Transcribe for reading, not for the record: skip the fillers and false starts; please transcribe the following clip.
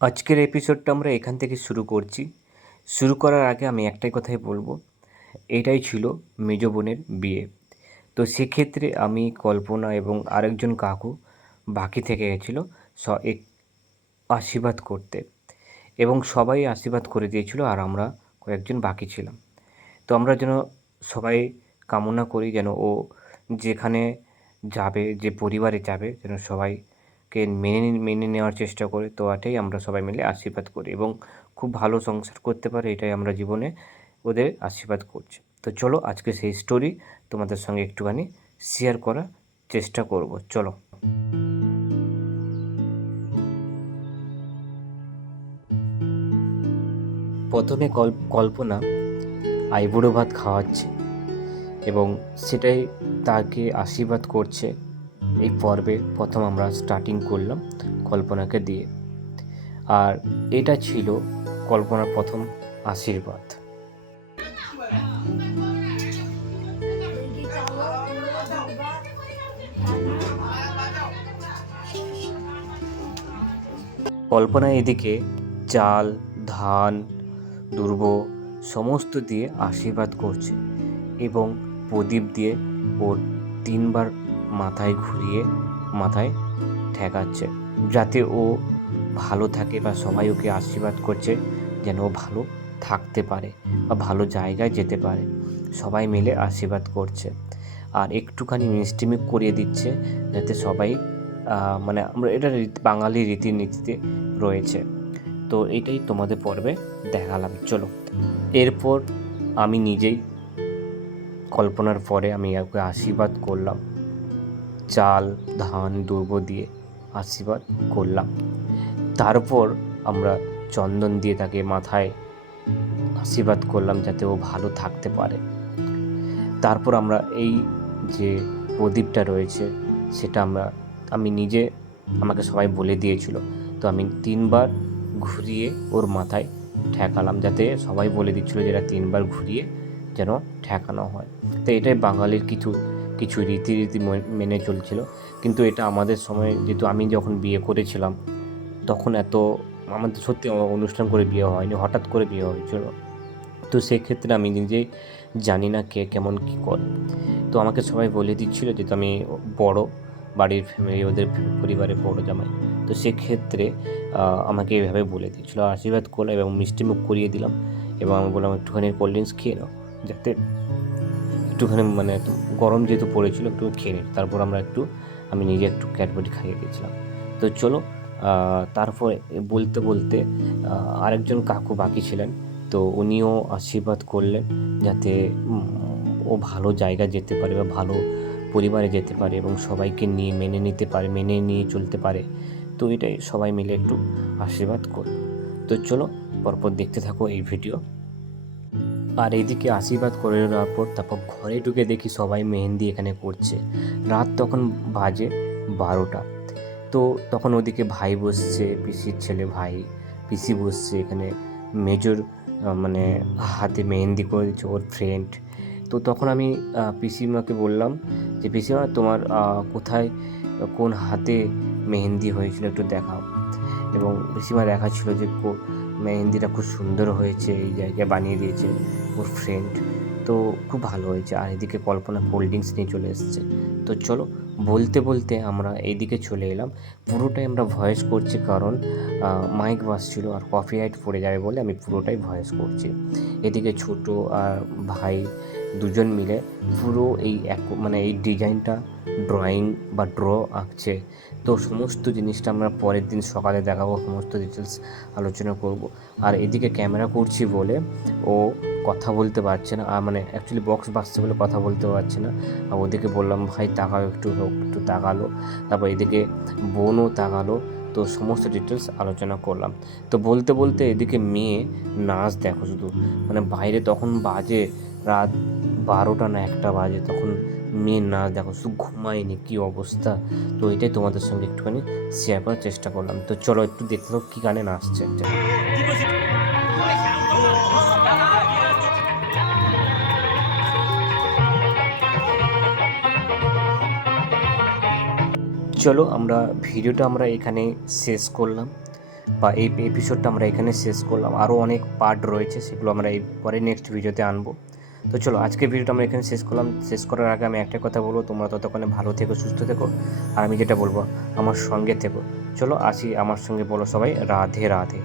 আজকের এপিসোডটা আমরা এখান থেকে শুরু করছি। শুরু করার আগে আমি একটাই কথাই বলবো, এটাই ছিল মেজ বোনের বিয়ে। তো সেক্ষেত্রে আমি, কল্পনা এবং আরেকজন কাকু বাকি থেকে গেছিলো এক আশীর্বাদ করতে, এবং সবাই আশীর্বাদ করে দিয়েছিল আর আমরা কয়েকজন বাকি ছিলাম। তো আমরা যেন সবাই কামনা করি যেন ও যেখানে যাবে, যে পরিবারে যাবে, যেন সবাইকে মেনে নেওয়ার চেষ্টা করে। তো এটাই আমরা সবাই মিলে আশীর্বাদ করি এবং খুব ভালো সংসার করতে পারে, এটাই আমরা জীবনে ওদের আশীর্বাদ করছি। তো চলো আজকে সেই স্টোরি তোমাদের সঙ্গে একটুখানি শেয়ার করার চেষ্টা করব। চলো। প্রথমে কল্পনা আইবুড়ো ভাত খাওয়াচ্ছে এবং সেটাই তাকে আশীর্বাদ করছে। এই পর্বে প্রথম আমরা স্টার্টিং করলাম কল্পনাকে দিয়ে, আর এটা ছিল কল্পনার প্রথম আশীর্বাদ। কল্পনা এদিকে চাল, ধান, দুর্ব সমস্ত দিয়ে আশীর্বাদ করছে এবং প্রদীপ দিয়ে ওর 3বার মাথায় ঘুরিয়ে মাথায় ঠেকাচ্ছে, যাতে ও ভালো থাকে, বা সবাই ওকে আশীর্বাদ করছে যেন ও ভালো থাকতে পারে বা ভালো জায়গায় যেতে পারে। সবাই মিলে আশীর্বাদ করছে আর একটুখানি মিষ্টিমুখ করিয়ে দিচ্ছে, যাতে সবাই মানে আমরা এটা বাঙালি রীতিনীতিতে রয়েছে। তো এটাই তোমাদের পর্বে দেখালাম। চলো, এরপর আমি নিজেই কল্পনার পরে আমি ওকে আশীর্বাদ করলাম, চাল, ধান, দুর্ব দিয়ে আশীর্বাদ করলাম। তারপর আমরা চন্দন দিয়ে তাকে মাথায় আশীর্বাদ করলাম যাতে ও ভালো থাকতে পারে। তারপর আমরা এই যে প্রদীপটা রয়েছে সেটা আমি নিজে, আমাকে সবাই বলে দিয়েছিল, তো আমি 3বার ঘুরিয়ে ওর মাথায় ঠেকালাম, যাতে সবাই বলে দিচ্ছিলো যে এটা 3বার ঘুরিয়ে যেন ঠেকানো হয়। তো এটাই বাঙালির কিছু কিছু রীতি মেনে চলছিল। কিন্তু এটা আমাদের সময়, যেহেতু আমি যখন বিয়ে করেছিলাম তখন এত আমাদের সত্যি অনুষ্ঠান করে বিয়ে হয়নি, হঠাৎ করে বিয়ে হয়েছিল। তো সেক্ষেত্রে আমি নিজেই জানি না কে কেমন কী করে। তো আমাকে সবাই বলে দিচ্ছিলো, যেহেতু আমি বড় বাড়ির ফ্যামিলি, ওদের পরিবারের বড় জামাই, তো সেক্ষেত্রে আমাকে এভাবে বলে দিচ্ছিলো। আশীর্বাদ করলাম এবং মিষ্টিমুখ করিয়ে দিলাম এবং আমি বললাম একটুখানি কোল্ড ড্রিঙ্কস খেয়ে নাও, যাতে একটুখানি মানে গরম যেহেতু পড়েছিল একটু খেয়ে নিই। তারপর আমি নিজে একটু ক্যাডবেরি খাইয়ে দিয়েছিলাম। তো চলো, তারপর বলতে বলতে আরেকজন কাকু বাকি ছিলেন, তো উনিও আশীর্বাদ করলেন যাতে ও ভালো জায়গায় যেতে পারে বা ভালো পরিবারে যেতে পারে এবং সবাইকে নিয়ে মেনে নিতে পারে, মেনে নিয়ে চলতে পারে। তো এটাই সবাই মিলে একটু আশীর্বাদ করল। তো চলো পরপর দেখতে থাকো এই ভিডিও। আর এইদিকে আশীর্বাদ করে নেওয়ার পর তারপর ঘরে ঢুকে দেখি সবাই মেহেন্দি এখানে করছে। রাত তখন বাজে 12টা। তো তখন ওদিকে ভাই বসছে, পিসির ছেলে ভাই, পিসি বসছে এখানে, মেজর মানে হাতে মেহেন্দি করে দিচ্ছে ওর ফ্রেন্ড। তো তখন আমি পিসিমাকে বললাম যে পিসিমা তোমার কোথায় কোন হাতে মেহেন্দি হয়েছিল একটু দেখাও। এবং পিসিমা দেখাচ্ছিল যে মেহেন্দিটা খুব সুন্দর হয়েছে, এই জায়গায় বানিয়ে দিয়েছে ওর ফ্রেন্ড, তো খুব ভালো হয়েছে। আর এদিকে কল্পনা কোল্ড ড্রিঙ্কস নিয়ে চলে এসছে। তো চলো, বলতে বলতে আমরা এইদিকে চলে এলাম। পুরোটাই আমরা ভয়েস করছি, কারণ মাইক বাজছিল আর কপিরাইট পড়ে যাবে বলে আমি পুরোটাই ভয়েস করছি। এদিকে ছোট আর ভাই দুজন মিলে পুরো এই মানে এই ডিজাইনটা ড্রয়িং বা আঁকছে। তো সমস্ত জিনিসটা আমরা পরের দিন সকালে দেখাবো, সমস্ত ডিটেলস আলোচনা করব। আর এদিকে ক্যামেরা করছি বলে ও কথা বলতে পারছে না, আর মানে অ্যাকচুয়ালি বক্স বাজছে বলে কথা বলতে পারছে না। আর ওদিকে বললাম ভাই তাকাও একটু, একটু তাকালো। তারপর এদিকে বোনও তাকালো। তো সমস্ত ডিটেলস আলোচনা করলাম। তো বলতে বলতে এদিকে মেয়ে নাচ দেখো শুধু, মানে বাইরে তখন বাজে রাত 12টা না 1টা বাজে, তখন মেয়ের নাচ দেখো, শুধু ঘুমায়নি, কী অবস্থা। তো এটাই তোমাদের সঙ্গে একটুখানি শেয়ার করার চেষ্টা করলাম। তো চলো একটু দেখতে থাকো কী গানে নাচছে। চলো ভিডিওটা আমরা এখানে শেষ করলাম। বা এই এপিসোডটা আমরা এখানে শেষ করলাম। আরও অনেক পার্ট রয়েছে, সেগুলো আমরা এই পরে নেক্সট ভিডিওতে আনবো। তো চলো আজকের ভিডিওটা আমরা এখানে শেষ করলাম। শেষ করার আগে আমি একটা কথা বলবো, তোমরা ততক্ষণে ভালো থেকো, সুস্থ থেকো, আর আমি যেটা বলবো আমার সঙ্গে থেকো। চলো আসি, আমার সঙ্গে বলো সবাই রাধে রাধে।